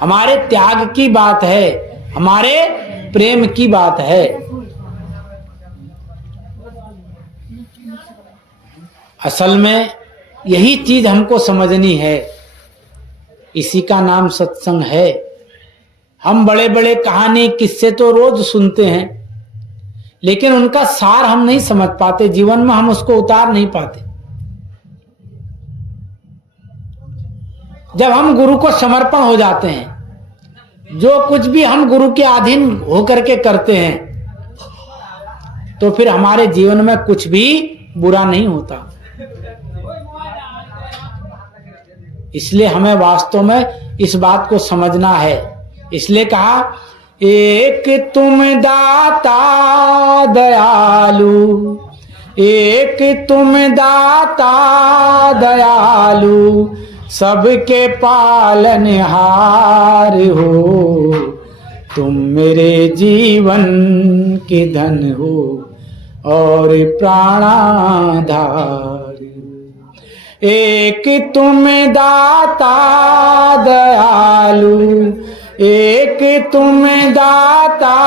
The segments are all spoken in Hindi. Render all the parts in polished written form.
हमारे त्याग की बात है, हमारे प्रेम की बात है। असल में यही चीज हमको समझनी है, इसी का नाम सत्संग है। हम बड़े बड़े कहानी किस्से तो रोज सुनते हैं, लेकिन उनका सार हम नहीं समझ पाते, जीवन में हम उसको उतार नहीं पाते। जब हम गुरु को समर्पण हो जाते हैं, जो कुछ भी हम गुरु के अधीन होकर के करते हैं, तो फिर हमारे जीवन में कुछ भी बुरा नहीं होता। इसलिए हमें वास्तव में इस बात को समझना है। इसलिए कहा, एक तुम दाता दयालु, एक तुम दाता दयालु, सबके पालनहार हो, तुम मेरे जीवन के धन हो और प्राणाधार। एक तुम दाता दयालु, एक तुम दाता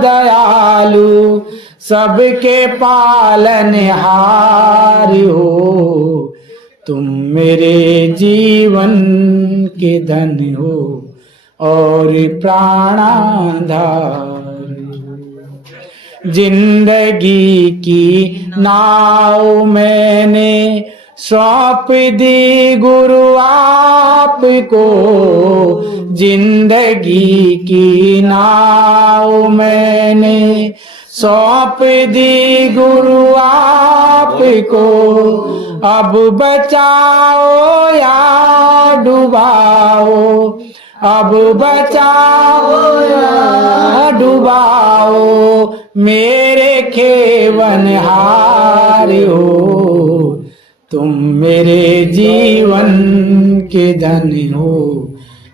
दयालु, सबके पालनहार हो, तुम मेरे जीवन के धन हो और प्राणाधार। जिंदगी की नाव मैंने सौंप दी गुरु आपको, जिंदगी की नाव मैंने सौंप दी गुरु आपको, अब बचाओ या डुबाओ, अब बचाओ या डुबाओ, मेरे खेवनहार हो, तुम मेरे जीवन के धन हो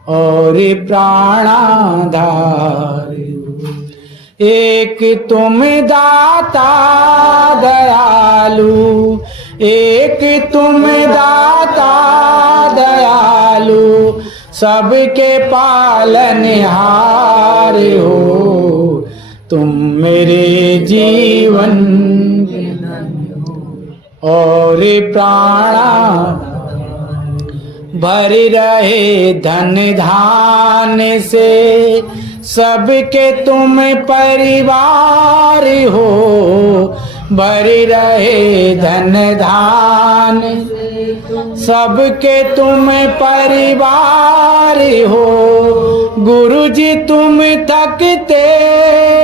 और प्राणाधार हो। एक तुम दाता दयालु, एक तुम दाता दयालु, सबके पालनहार हो, तुम मेरे जीवन और प्राणा भर रहे धन धान से, सबके तुम परिवार हो, भर रहे धन धान सबके तुम परिवार हो, गुरुजी तुम थकते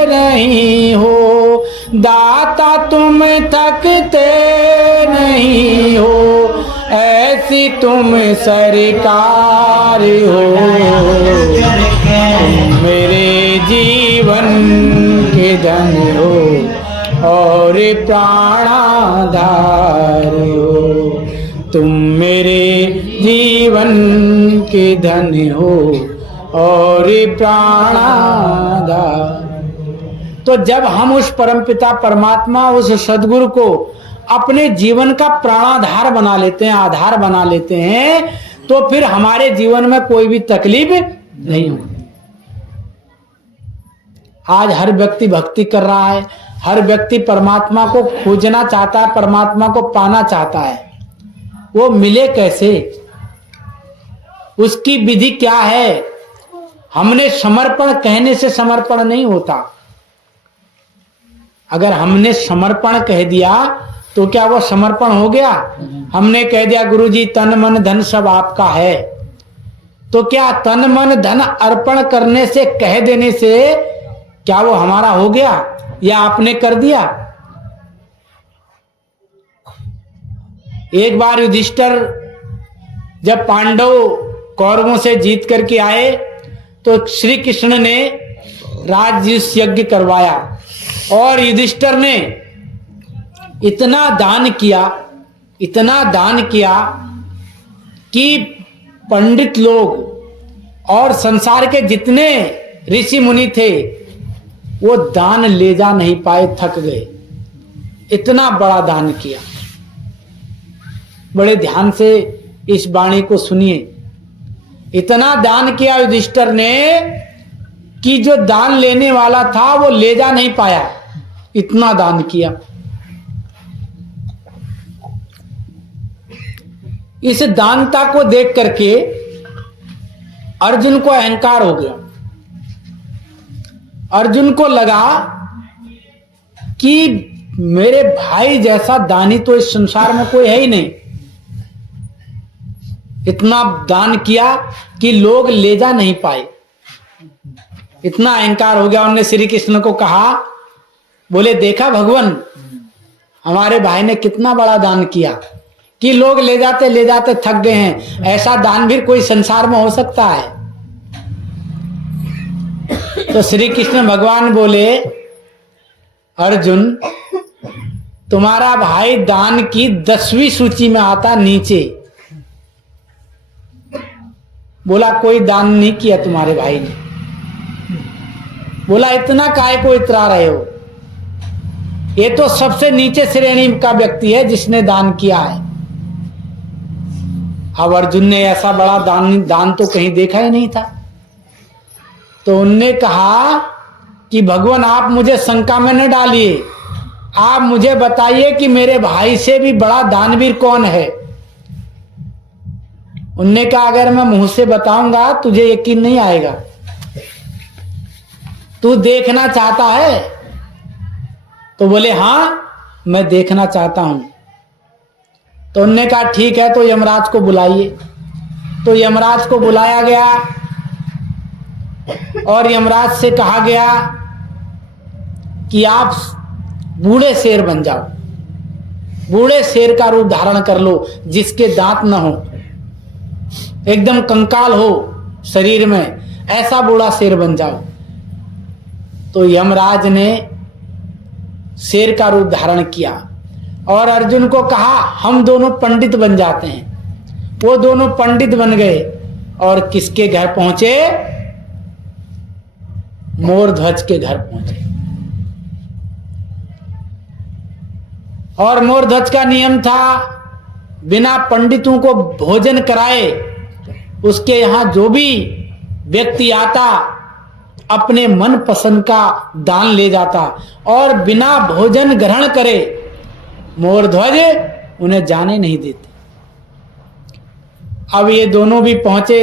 नहीं हो, दाता तुम थकते नहीं हो, ऐसी तुम सरकार हो, मेरे जीवन के धन हो और प्राणाधार हो, तुम मेरे जीवन के धन हो और प्राणाधार। तो जब हम उस परमपिता परमात्मा, उस सदगुरु को अपने जीवन का प्राणाधार बना लेते हैं, आधार बना लेते हैं, तो फिर हमारे जीवन में कोई भी तकलीफ नहीं होती। आज हर व्यक्ति भक्ति कर रहा है, हर व्यक्ति परमात्मा को खोजना चाहता है, परमात्मा को पाना चाहता है। वो मिले कैसे, उसकी विधि क्या है? हमने समर्पण कहने से समर्पण नहीं होता। अगर हमने समर्पण कह दिया तो क्या वो समर्पण हो गया? हमने कह दिया गुरुजी तन मन धन सब आपका है, तो क्या तन मन धन अर्पण करने से, कह देने से क्या वो हमारा हो गया या आपने कर दिया? एक बार युधिष्ठिर जब पांडव कौरवों से जीत करके आए तो श्री कृष्ण ने राजसूय यज्ञ करवाया और युधिष्ठिर ने इतना दान किया, इतना दान किया कि पंडित लोग और संसार के जितने ऋषि मुनि थे वो दान ले जा नहीं पाए, थक गए। इतना बड़ा दान किया। बड़े ध्यान से इस वाणी को सुनिए। इतना दान किया युधिष्ठिर ने कि जो दान लेने वाला था वो ले जा नहीं पाया, इतना दान किया। इस दानता को देख करके अर्जुन को अहंकार हो गया। अर्जुन को लगा कि मेरे भाई जैसा दानी तो इस संसार में कोई है ही नहीं। इतना दान किया कि लोग ले जा नहीं पाए, इतना अहंकार हो गया। उन्होंने श्री कृष्ण को कहा, बोले देखा भगवान, हमारे भाई ने कितना बड़ा दान किया कि लोग ले जाते थक गए हैं। ऐसा दान भी कोई संसार में हो सकता है? तो श्री कृष्ण भगवान बोले, अर्जुन तुम्हारा भाई दान की 10वीं सूची में आता नीचे। बोला कोई दान नहीं किया तुम्हारे भाई ने। बोला इतना काहे को इतरा रहे हो, ये तो सबसे नीचे श्रेणी का व्यक्ति है जिसने दान किया है। अब अर्जुन ने ऐसा बड़ा दान तो कहीं देखा ही नहीं था। तो उनने कहा कि भगवान आप मुझे शंका में न डालिए, आप मुझे बताइए कि मेरे भाई से भी बड़ा दानवीर कौन है। उनने कहा अगर मैं मुंह से बताऊंगा तुझे यकीन नहीं आएगा, तू देखना चाहता है? तो बोले हाँ मैं देखना चाहता हूं। तो उनने कहा ठीक है, तो यमराज को बुलाइए। तो यमराज को बुलाया गया और यमराज से कहा गया कि आप बूढ़े शेर बन जाओ, बूढ़े शेर का रूप धारण कर लो जिसके दांत न हो, एकदम कंकाल हो शरीर में, ऐसा बूढ़ा शेर बन जाओ। तो यमराज ने शेर का रूप धारण किया और अर्जुन को कहा हम दोनों पंडित बन जाते हैं। वो दोनों पंडित बन गए और किसके घर पहुंचे? मोरध्वज के घर पहुंचे। और मोरध्वज का नियम था बिना पंडितों को भोजन कराए उसके यहां जो भी व्यक्ति आता अपने मन पसंद का दान ले जाता और बिना भोजन ग्रहण करे मोरध्वज उन्हें जाने नहीं देते। अब ये दोनों भी पहुंचे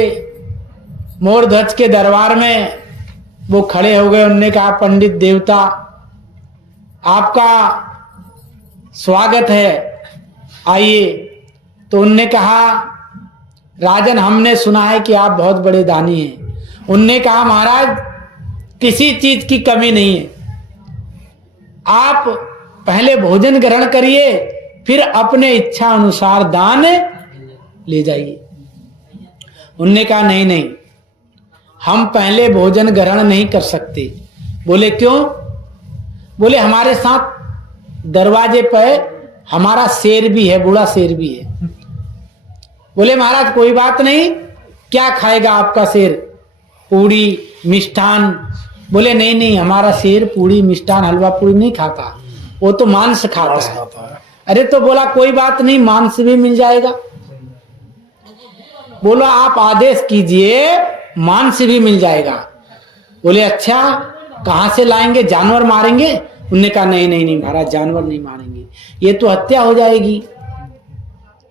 मोरध्वज के दरबार में, वो खड़े हो गए। उन्होंने कहा पंडित देवता आपका स्वागत है, आइए। तो उनने कहा राजन हमने सुना है कि आप बहुत बड़े दानी हैं। उनने कहा महाराज किसी चीज की कमी नहीं है, आप पहले भोजन ग्रहण करिए फिर अपने इच्छा अनुसार दान ले जाइए। उनने कहा नहीं नहीं हम पहले भोजन ग्रहण नहीं कर सकते। बोले क्यों? बोले हमारे साथ दरवाजे पर हमारा शेर भी है, बूढ़ा शेर भी है। बोले महाराज कोई बात नहीं, क्या खाएगा आपका शेर? पूड़ी मिष्ठान? बोले नहीं नहीं हमारा शेर पूड़ी मिष्ठान हलवा पूड़ी नहीं खाता, वो तो मांस खाता है। अरे तो बोला कोई बात नहीं मांस भी मिल जाएगा। बोलो आप आदेश कीजिए मांस भी मिल जाएगा। बोले अच्छा कहां से लाएंगे, जानवर मारेंगे? उन्होंने कहा नहीं नहीं नहीं महाराज जानवर नहीं मारेंगे, ये तो हत्या हो जाएगी।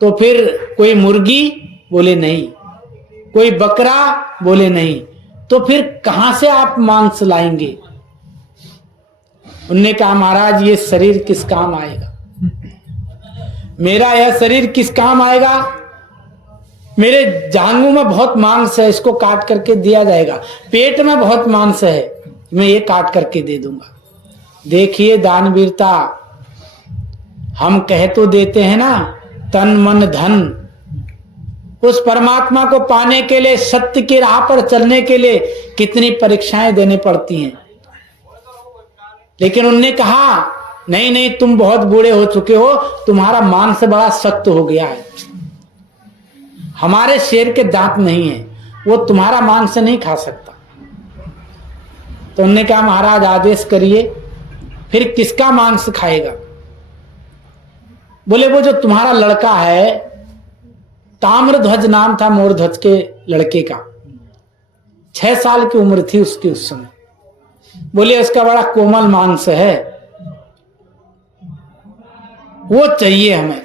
तो फिर कोई मुर्गी? बोले नहीं। कोई बकरा? बोले नहीं। तो फिर कहां से आप मांस लाएंगे? उन्होंने कहा महाराज ये शरीर किस काम आएगा, मेरा यह शरीर किस काम आएगा? मेरे जांघों में बहुत मांस है, इसको काट करके दिया जाएगा। पेट में बहुत मांस है, मैं ये काट करके दे दूंगा। देखिए दानवीरता, हम कह तो देते हैं ना तन मन धन, उस परमात्मा को पाने के लिए सत्य की राह पर चलने के लिए कितनी परीक्षाएं देनी पड़ती हैं। लेकिन उन्होंने कहा नहीं नहीं तुम बहुत बूढ़े हो चुके हो, तुम्हारा मांस बड़ा सख्त हो गया है, हमारे शेर के दांत नहीं है, वो तुम्हारा मांस नहीं खा सकता। तो उन्होंने कहा महाराज आदेश करिए फिर किसका मांस खाएगा? बोले वो जो तुम्हारा लड़का है ताम्रध्वज नाम था मोरध्वज के लड़के का। 6 साल की उम्र थी उसकी उस समय। बोले उसका बड़ा कोमल मांस है, वो चाहिए हमें।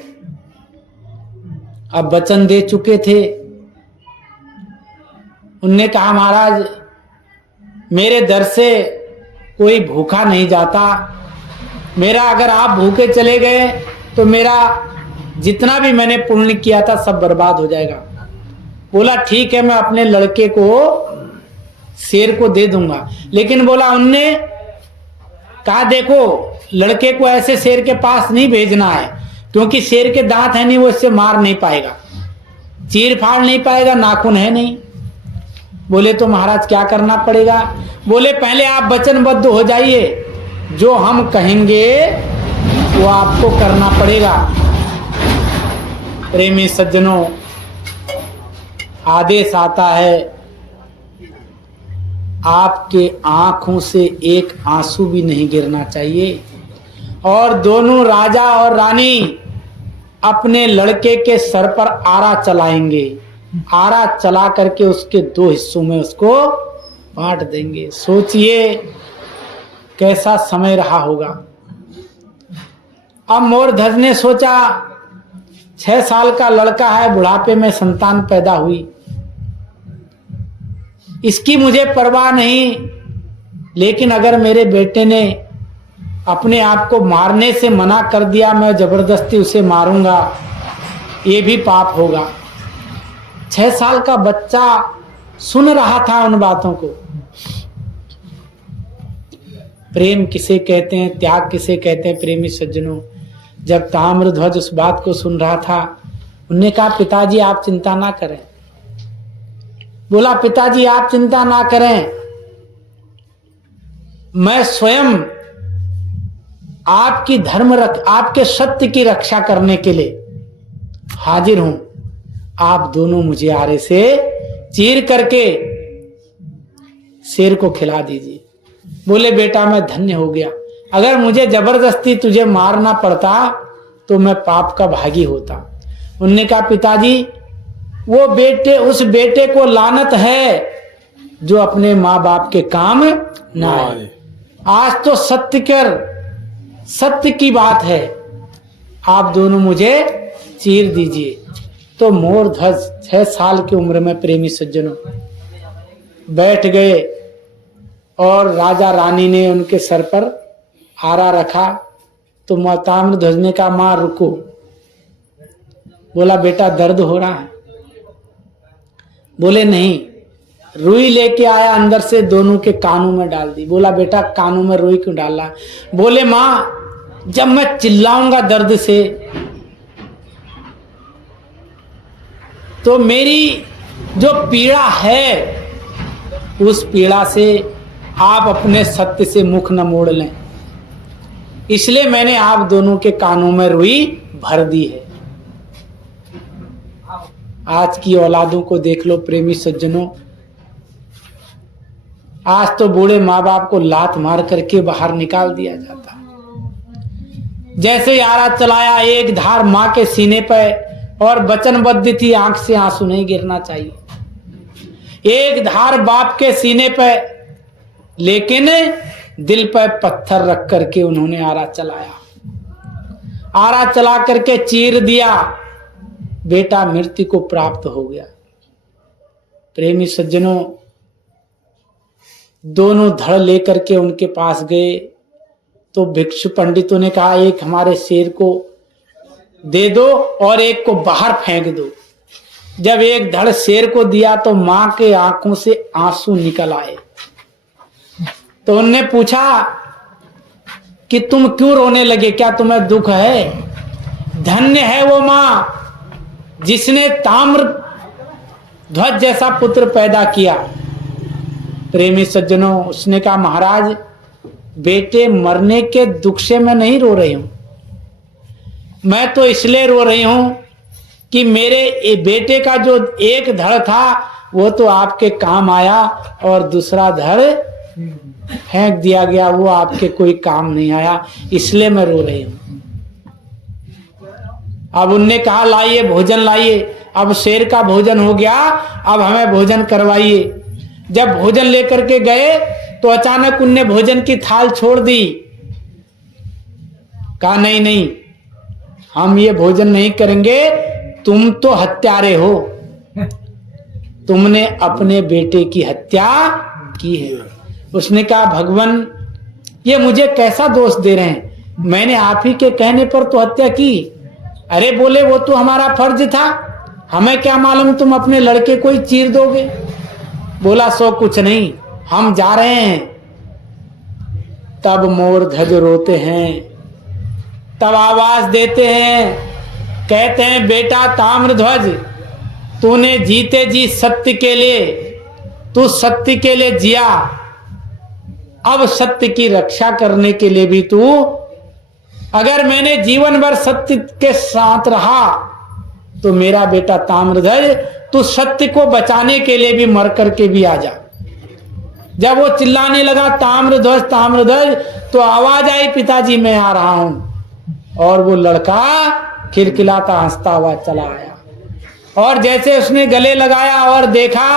अब वचन दे चुके थे। उनने कहा महाराज मेरे दर से कोई भूखा नहीं जाता, मेरा अगर आप भूखे चले गए तो मेरा जितना भी मैंने पुण्य किया था सब बर्बाद हो जाएगा। बोला ठीक है मैं अपने लड़के को शेर को दे दूंगा। लेकिन बोला उनने कहा देखो लड़के को ऐसे शेर के पास नहीं भेजना है, क्योंकि शेर के दांत है नहीं, वो इससे मार नहीं पाएगा, चीर फाड़ नहीं पाएगा, नाखून है नहीं। बोले तो महाराज क्या करना पड़ेगा? बोले पहले आप वचनबद्ध हो जाइए, जो हम कहेंगे वो आपको करना पड़ेगा। प्रेमी सज्जनों, आदेश आता है आपके आंखों से एक आंसू भी नहीं गिरना चाहिए। और दोनों राजा और रानी अपने लड़के के सर पर आरा चलाएंगे, आरा चला करके उसके 2 हिस्सों में उसको बांट देंगे। सोचिए कैसा समय रहा होगा। अब मोरध्वज ने सोचा 6 साल का लड़का है, बुढ़ापे में संतान पैदा हुई, इसकी मुझे परवाह नहीं, लेकिन अगर मेरे बेटे ने अपने आप को मारने से मना कर दिया, मैं जबरदस्ती उसे मारूंगा, ये भी पाप होगा। 6 साल का बच्चा सुन रहा था उन बातों को। प्रेम किसे कहते हैं, त्याग किसे कहते हैं? प्रेमी सज्जनों, जब ताम्रध्वज उस बात को सुन रहा था, उनने कहा पिताजी आप चिंता ना करें। बोला पिताजी आप चिंता ना करें, मैं स्वयं आपके सत्य की रक्षा करने के लिए हाजिर हूं। आप दोनों मुझे आरे से चीर करके शेर को खिला दीजिए। बोले बेटा मैं धन्य हो गया, अगर मुझे जबरदस्ती तुझे मारना पड़ता तो मैं पाप का भागी होता। उन्होंने कहा पिताजी वो बेटे, उस बेटे को लानत है जो अपने माँ बाप के काम ना आए। आज तो सत्य की बात है, आप दोनों मुझे चीर दीजिए। तो मोरध्वज 6 साल की उम्र में प्रेमी सज्जनों बैठ गए और राजा रानी ने उनके सर पर आरा रखा। तो ताम्रध्वज ने कहा मां रुको। बोला बेटा दर्द हो रहा है? बोले नहीं। रुई लेके आया, अंदर से दोनों के कानों में डाल दी। बोला बेटा कानों में रुई क्यों डाला? बोले मां जब मैं चिल्लाऊंगा दर्द से तो मेरी जो पीड़ा है उस पीड़ा से आप अपने सत्य से मुख न मोड़ लें, इसलिए मैंने आप दोनों के कानों में रुई भर दी है। आज की औलादों को देख लो प्रेमी सज्जनों, आज तो बूढ़े माँ बाप को लात मार करके बाहर निकाल दिया जाता। जैसे यारा चलाया एक धार माँ के सीने पर, और वचनबद्ध थी आंख से आंसू नहीं गिरना चाहिए। एक धार बाप के सीने पर, लेकिन दिल पर पत्थर रख करके उन्होंने आरा चलाया। आरा चला करके चीर दिया, बेटा मृत्यु को प्राप्त हो गया। प्रेमी सज्जनों, दोनों धड़ लेकर के उनके पास गए तो भिक्षु पंडितों ने कहा एक हमारे शेर को दे दो और एक को बाहर फेंक दो। जब एक धड़ शेर को दिया तो मां के आंखों से आंसू निकल आए। तो उनने पूछा कि तुम क्यों रोने लगे, क्या तुम्हें दुख है? धन्य है वो मां जिसने ताम्र ध्वज जैसा पुत्र पैदा किया। प्रेमी सज्जनों, उसने कहा महाराज बेटे मरने के दुख से मैं नहीं रो रही हूं, मैं तो इसलिए रो रही हूं कि मेरे बेटे का जो एक धड़ था वो तो आपके काम आया और दूसरा धड़ फेंक दिया गया, वो आपके कोई काम नहीं आया, इसलिए मैं रो रही हूं। अब उनने कहा लाइए भोजन लाइए। अब शेर का भोजन हो गया, अब हमें भोजन करवाइए। जब भोजन लेकर के गए तो अचानक उनने भोजन की थाल छोड़ दी। कहा नहीं नहीं, हम ये भोजन नहीं करेंगे, तुम तो हत्यारे हो, तुमने अपने बेटे की हत्या की है। उसने कहा भगवान ये मुझे कैसा दोष दे रहे हैं, मैंने आप ही के कहने पर तो हत्या की। अरे बोले वो तो हमारा फर्ज था, हमें क्या मालूम तुम अपने लड़के को ही चीर दोगे। बोला सो कुछ नहीं, हम जा रहे हैं। तब मोर ध्वज रोते हैं, तब आवाज देते हैं, कहते हैं बेटा ताम्रध्वज, तूने जीते जी सत्य के लिए, तू सत्य के लिए जिया, अब सत्य की रक्षा करने के लिए भी तू, अगर मैंने जीवन भर सत्य के साथ रहा तो मेरा बेटा ताम्रध्वज तू सत्य को बचाने के लिए भी मर करके भी आ जा। जब वो चिल्लाने लगा ताम्रध्वज ताम्रध्वज, तो आवाज आई पिताजी मैं आ रहा हूं। और वो लड़का खिलखिलाता हंसता हुआ चला आया। और जैसे उसने गले लगाया और देखा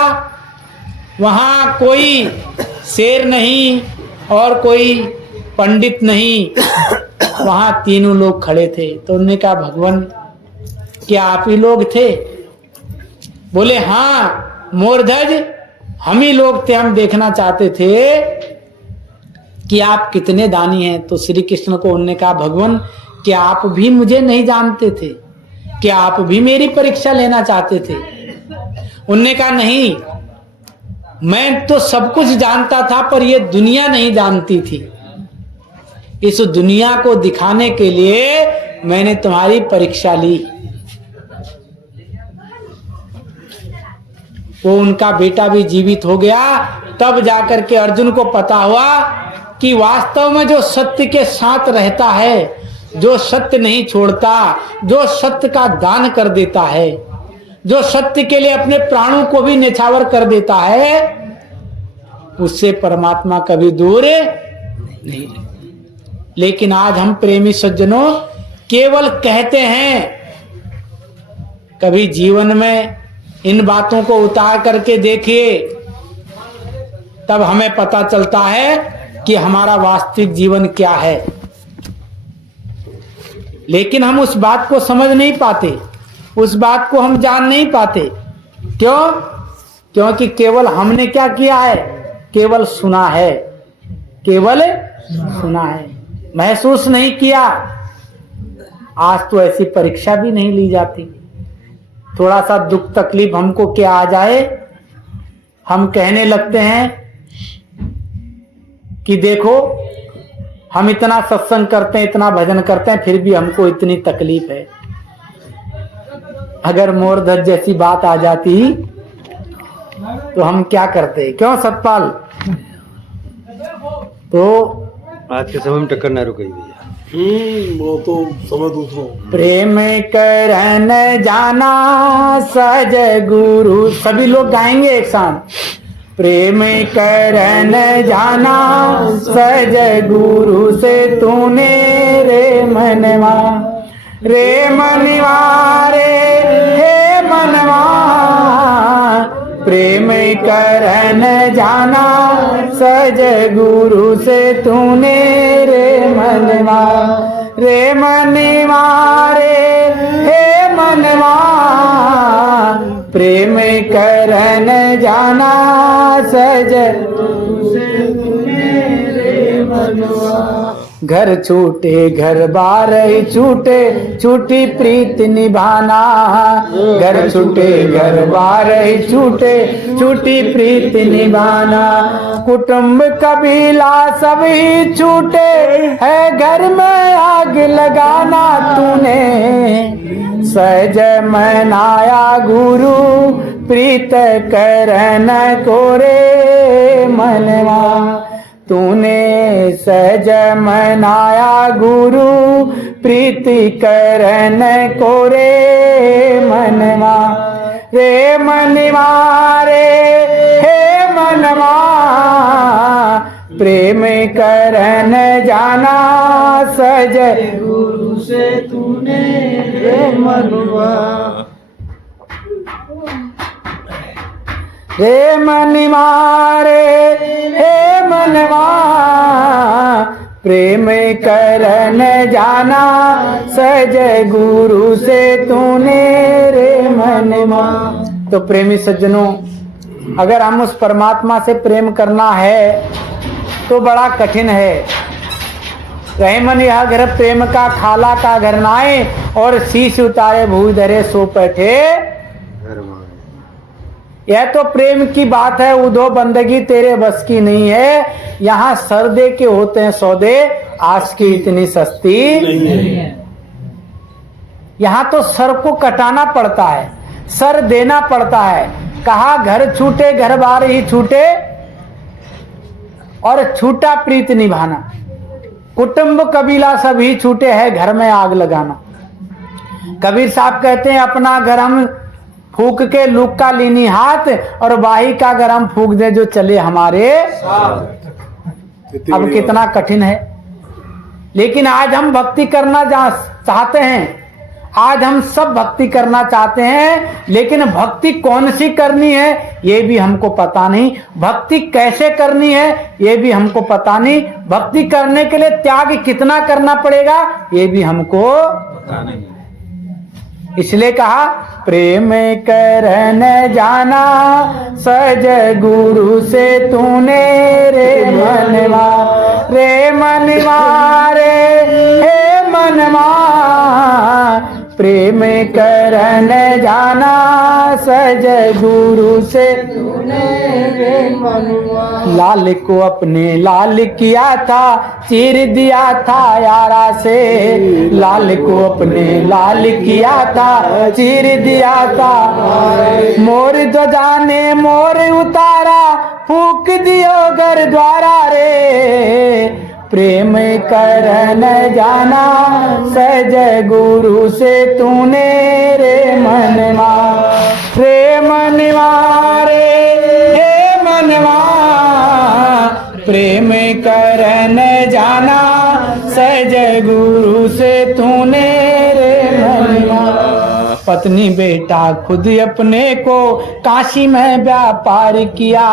वहां कोई शेर नहीं और कोई पंडित नहीं, वहां तीनों लोग खड़े थे। तो उन्होंने कहा भगवान क्या आप ही लोग थे? बोले हाँ मोरध्वज हम ही लोग थे, हम देखना चाहते थे कि आप कितने दानी हैं। तो श्री कृष्ण को उन्होंने कहा भगवान क्या आप भी मुझे नहीं जानते थे, क्या आप भी मेरी परीक्षा लेना चाहते थे? उन्होंने कहा नहीं, मैं तो सब कुछ जानता था पर ये दुनिया नहीं जानती थी, इस दुनिया को दिखाने के लिए मैंने तुम्हारी परीक्षा ली। वो उनका बेटा भी जीवित हो गया। तब जाकर के अर्जुन को पता हुआ कि वास्तव में जो सत्य के साथ रहता है, जो सत्य नहीं छोड़ता, जो सत्य का दान कर देता है, जो सत्य के लिए अपने प्राणों को भी न्यौछावर कर देता है, उससे परमात्मा कभी दूर नहीं। लेकिन आज हम प्रेमी सज्जनों केवल कहते हैं, कभी जीवन में इन बातों को उतार करके देखिए, तब हमें पता चलता है कि हमारा वास्तविक जीवन क्या है। लेकिन हम उस बात को समझ नहीं पाते, उस बात को हम जान नहीं पाते। क्यों? क्योंकि केवल हमने क्या किया है, केवल सुना है, केवल सुना है, महसूस नहीं किया। आज तो ऐसी परीक्षा भी नहीं ली जाती। थोड़ा सा दुख तकलीफ हमको क्या आ जाए, हम कहने लगते हैं कि देखो हम इतना सत्संग करते हैं, इतना भजन करते हैं, फिर भी हमको इतनी तकलीफ है। अगर मोरध्वज जैसी बात आ जाती तो हम क्या करते? क्यों सतपाल? तो आज के समय में टक्कर ना रुकेगी भैया। वो तो समय दूसरा। प्रेम करन जाना सज गुरु, सभी लोग गाएंगे एक साथ। प्रेम करन जाना सज गुरु से तूने रे मनवा, रे मनवा रे हे मनवा, प्रेम करन जाना सज गुरु से तूने रे मनवा, रे मनवा रे हे मनवा, प्रेम करन जाना सज गुरु से तूने रे मनवा। घर छूटे घर बार छूटे, छूटी प्रीत निभाना, घर छूटे घर बार छूटे, छूटी प्रीत निभाना। कुटुंब कबीला सब ही छूटे, है घर में आग लगाना। तूने सहज मनाया गुरु, प्रीत करन को रे मनवा। तूने सहज मनाया गुरु, प्रीति करन को रे मनवा, रे मनवा रे हे मनवा, प्रेम करन जाना सज गुरु से तूने रे मनुआ रे मनवा रे हे मनवा प्रेम करन जाना सज गुरु से तूने रे मनवा। तो प्रेमी सज्जनों, अगर हम उस परमात्मा से प्रेम करना है तो बड़ा कठिन है। रहे मन यह घर प्रेम का खाला का घर नाए और शीश उतारे भूई धरे सो बैठे। यह तो प्रेम की बात है, उदो बंदगी तेरे बस की नहीं है। यहाँ सरदे के होते हैं सौदे, आस की इतनी सस्ती नहीं है। यहाँ तो सर को कटाना पड़ता है, सर देना पड़ता है। कहा घर छूटे घर बार ही छूटे और छूटा प्रीत निभाना। कुटुंब कबीला सभी छूटे है घर में आग लगाना। कबीर साहब कहते हैं अपना घर हम फूक के लूक का लीनी हाथ और बाही का घर हम फूक दे जो चले हमारे। अब कितना कठिन है, लेकिन आज हम भक्ति करना चाहते हैं। आज हम सब भक्ति करना चाहते हैं, लेकिन भक्ति कौन सी करनी है ये भी हमको पता नहीं। भक्ति कैसे करनी है ये भी हमको पता नहीं। भक्ति करने के लिए त्याग कितना करना पड़ेगा ये भी हमको पता नहीं। इसलिए कहा प्रेम करन जाना सज गुरु से तूने रे मनवा रे मनवा रे हे मनवा प्रेम करन जाना सज गुरु से तूने रे मनवा। लाल को अपने लाल किया था चीर दिया था यारा से। लाल को अपने लाल किया था चीर दिया था। मोर ध्वजा ने मोर उतारा फूक दियो घर द्वारा रे। प्रेम करन जाना सज गुरु से तूने रे मनवा रे मनवा रे हे मनवा प्रेम करन जाना सज गुरु से तूने रे मनवा। पत्नी बेटा खुद अपने को काशी में व्यापार किया।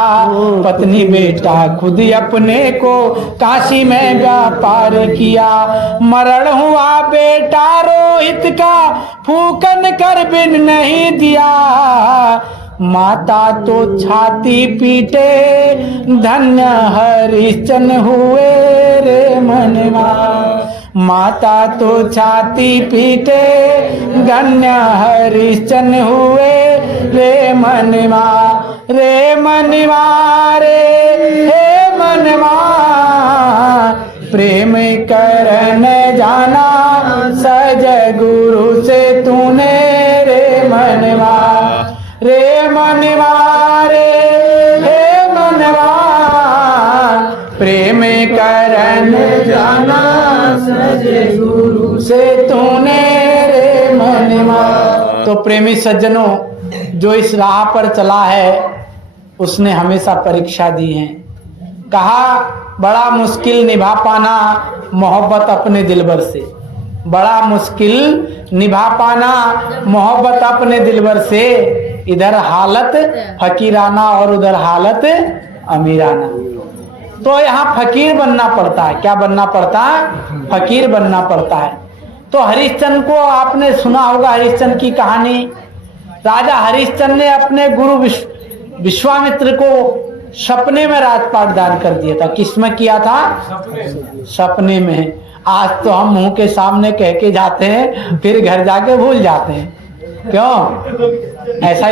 पत्नी बेटा खुद अपने को काशी में व्यापार किया। मरण हुआ बेटा रोहित का फूकन कर बिन नहीं दिया। माता तो छाती पीटे धन्य हरिश्चंद्र हुए रे मनवा। माता तो छाती पीटे धन्य हरिश्चंद्र हुए रे मनवा रे मनवा रे हे मनवा प्रेम करन जाना सज गुरु से तूने रे मनवा रे मनवा रे हे मनवा प्रेम करन जाना सज गुरु से तूने रे मनवा। तो प्रेमी सज्जनों, जो इस राह पर चला है उसने हमेशा परीक्षा दी है। कहा बड़ा मुश्किल निभा पाना मोहब्बत अपने दिलबर से। बड़ा मुश्किल निभा पाना मोहब्बत अपने दिलबर से। इधर हालत फकीराना और उधर हालत अमीराना। तो यहाँ फकीर बनना पड़ता है। क्या बनना पड़ता है? फकीर बनना पड़ता है। तो हरिश्चंद्र को आपने सुना होगा, हरिश्चंद्र की कहानी। राजा हरिश्चंद्र ने अपने गुरु विश्वामित्र को सपने में राजपाट दान कर दिया था। किसमें किया था? सपने में। आज तो हम मुंह के सामने कह के जाते हैं, फिर घर जाके भूल जाते हैं। क्यों? ऐसा ही